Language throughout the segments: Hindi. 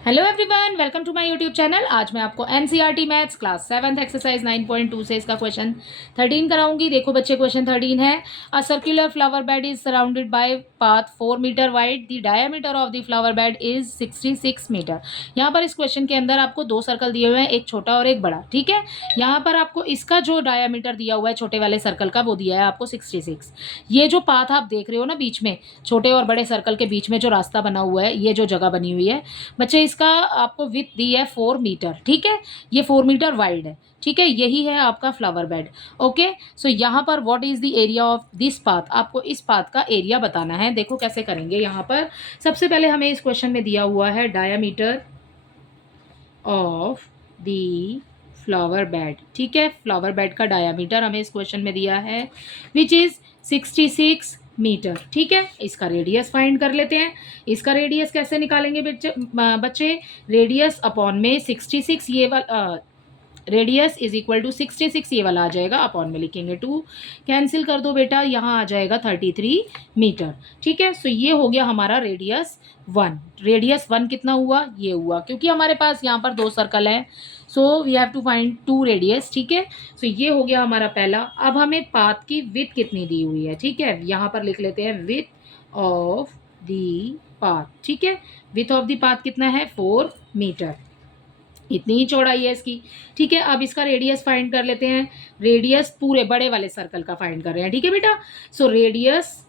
Hello everyone, welcome to my YouTube channel. आज मैं आपको NCERT maths class 7th exercise 9.2 से इसका क्वेश्चन 13 कराऊंगी। देखो बच्चे, क्वेश्चन 13 है, a circular flower bed is surrounded by path 4 metre wide, the diameter of the flower bed is 66 metre. यहाँ पर इस क्वेश्चन के अंदर आपको दो सर्कल दिए हुए हैं, एक छोटा और एक बड़ा। ठीक है, यहाँ पर आपको इसका जो डायमीटर दिया हुआ है छोटे वाले सर्कल का, वो दिया है आपको 66। ये जो पाथ आप देख रहे हो ना बीच में, छोटे और बड़े सर्कल के बीच में जो रास्ता बना हुआ है, ये जो जगह बनी हुई है बच्चे, इसका आपको विड्थ दी है 4 मीटर। ठीक है, ये 4 मीटर वाइड है। ठीक है, यही है आपका फ्लावर बेड। ओके, सो यहाँ पर what is the area of this path, आपको इस पाथ का एरिया बताना है। देखो कैसे करेंगे। यहाँ पर सबसे पहले हमें इस क्वेश्चन में दिया हुआ है diameter of the flower bed. ठीक है, फ्लावर बेड का डायामीटर हमें इस क्वेश्चन में दिया है विच इज 66 मीटर। ठीक है, इसका रेडियस फाइंड कर लेते हैं। इसका रेडियस कैसे निकालेंगे बच्चे? रेडियस अपॉन में 66, ये वाला रेडियस इज इक्वल टू 66, ये वाला आ जाएगा, अपॉन में लिखेंगे 2, कैंसिल कर दो बेटा, यहाँ आ जाएगा 33 मीटर। ठीक है, सो ये हो गया हमारा रेडियस 1। रेडियस 1 कितना हुआ? ये हुआ, क्योंकि हमारे पास यहाँ पर दो सर्कल है, so we have to find 2 radius. ठीक है, सो ये हो गया हमारा पहला। अब हमें पाथ की विड्थ कितनी दी हुई है? ठीक है, यहाँ पर लिख लेते हैं विड्थ ऑफ दी पाथ। ठीक है, विड्थ ऑफ दी पाथ कितना है? 4 मीटर, इतनी ही चौड़ाई है इसकी। ठीक है, अब इसका रेडियस फाइंड कर लेते हैं। रेडियस पूरे बड़े वाले सर्कल का फाइंड कर रहे हैं। ठीक है बेटा, so radius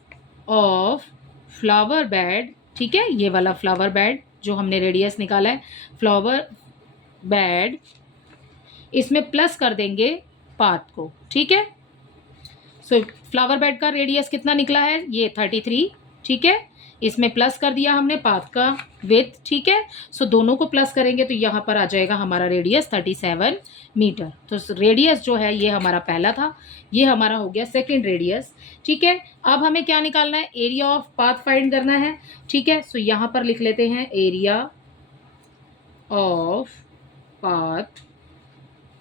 of flower bed, ठीक है, ये वाला फ्लावर बेड जो हमने रेडियस निकाला है, फ्लावर बेड, इसमें प्लस कर देंगे पाथ को। ठीक है, सो फ्लावर बेड का रेडियस कितना निकला है? ये 33। ठीक है, इसमें प्लस कर दिया हमने पाथ का विड्थ। ठीक है, सो दोनों को प्लस करेंगे तो यहाँ पर आ जाएगा हमारा रेडियस 37 मीटर। तो रेडियस जो है ये हमारा पहला था, ये हमारा हो गया सेकंड रेडियस। ठीक है, अब हमें क्या निकालना है? एरिया ऑफ पाथ फाइंड करना है। ठीक है, सो यहाँ पर लिख लेते हैं area of path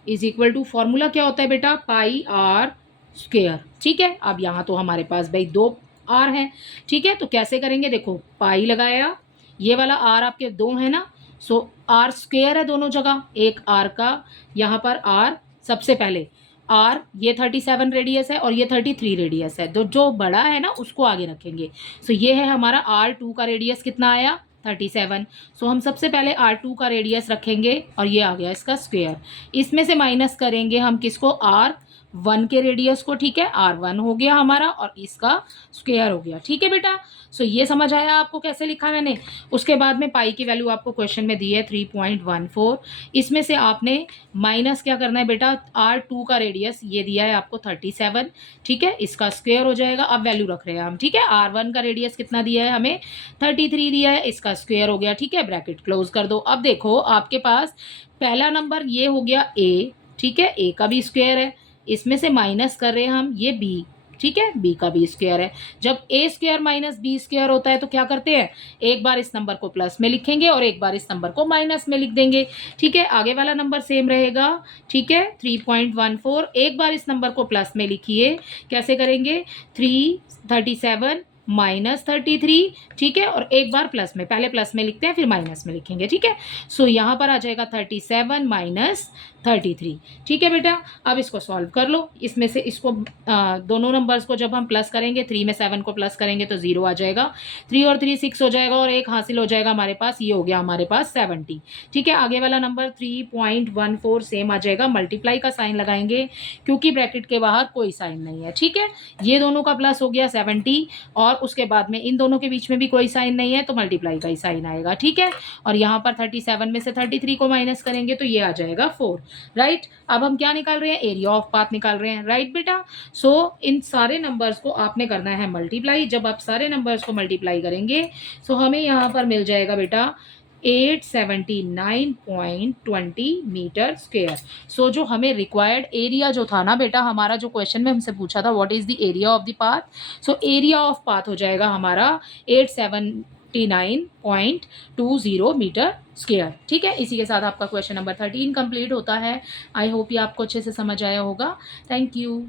is equal to, formula क्या होता है बेटा? Pi R square. ठीक है, अब यहाँ तो हमारे पास भाई 2 आर हैं। ठीक है, तो कैसे करेंगे? देखो, पाई लगाया, ये वाला आर आपके 2 है ना, सो आर स्क्वेयर है दोनों जगह, एक आर का यहाँ पर आर, सबसे पहले आर, ये 37 रेडियस है और ये 33 रेडियस है, तो जो बड़ा है ना उसको आगे रखेंगे। सो ये है हमारा R2 का रेडियस कितना आया? 37। सो हम सबसे पहले R2 का रेडियस रखेंगे और ये आ गया इसका स्क्वेयर। इसमें से माइनस करेंगे हम किसको? R1 के रेडियस को। ठीक है, R1 हो गया हमारा और इसका स्क्वेयर हो गया। ठीक है बेटा, सो ये समझ आया आपको कैसे लिखा मैंने? उसके बाद में पाई की वैल्यू आपको क्वेश्चन में दी है 3.14। इसमें से आपने माइनस क्या करना है बेटा? R2 का रेडियस ये दिया है आपको 37। ठीक है, इसका स्क्वेयर हो जाएगा। अब वैल्यू रख रहे हैं हम। ठीक है, R1 का रेडियस कितना दिया है हमें? 33 दिया है, इसका स्क्वेयर हो गया। ठीक है, ब्रैकेट क्लोज कर दो। अब देखो आपके पास पहला नंबर ये हो गया ए। ठीक है, ए का भी स्क्वेयर है, इसमें से माइनस कर रहे हैं हम ये बी। ठीक है, बी का भी स्क्वायर है। जब ए स्क्वायर माइनस बी स्क्वायर होता है तो क्या करते हैं? एक बार इस नंबर को प्लस में लिखेंगे और एक बार इस नंबर को माइनस में लिख देंगे। ठीक है, आगे वाला नंबर सेम रहेगा। ठीक है, 3.14, एक बार इस नंबर को प्लस में लिखिए। कैसे करेंगे? 337 माइनस 33। ठीक है, और एक बार प्लस में, पहले प्लस में लिखते हैं फिर माइनस में लिखेंगे। ठीक है, सो यहाँ पर आ जाएगा 37 माइनस 33। ठीक है बेटा, अब इसको सॉल्व कर लो। इसमें से इसको दोनों नंबर्स को जब हम प्लस करेंगे, 3 में 7 को प्लस करेंगे तो 0 आ जाएगा, 3 और 3 6 हो जाएगा और एक हासिल हो जाएगा हमारे पास, ये हो गया हमारे पास 70। ठीक है, आगे वाला नंबर 3.14 सेम आ जाएगा। मल्टीप्लाई का साइन लगाएंगे क्योंकि ब्रैकेट के बाहर कोई साइन नहीं है। ठीक है, ये दोनों का प्लस हो गया 70 और उसके बाद में इन दोनों के बीच में भी कोई साइन नहीं है तो मल्टीप्लाई का ही साइन आएगा। ठीक है, और यहाँ पर 37 में से 33 को माइनस करेंगे तो ये आ जाएगा 4। राइट, अब हम क्या निकाल रहे हैं? एरिया ऑफ पाथ निकाल रहे हैं। राइट बेटा, सो इन सारे नंबर्स को आपने करना है मल्टीप्लाई। जब आप सारे नंबर्स को मल्टीप्लाई करेंगे सो हमें यहाँ पर मिल जाएगा बेटा 879.20 मीटर स्क्वेयर। सो जो हमें रिक्वायर्ड एरिया जो था ना बेटा, हमारा जो क्वेश्चन में हमसे पूछा था what is the area of the path, so area of path हो जाएगा हमारा 879.20 मीटर स्क्वेयर। ठीक है, इसी के साथ आपका क्वेश्चन नंबर 13 कंप्लीट होता है। आई होप ये आपको अच्छे से समझ आया होगा। Thank you.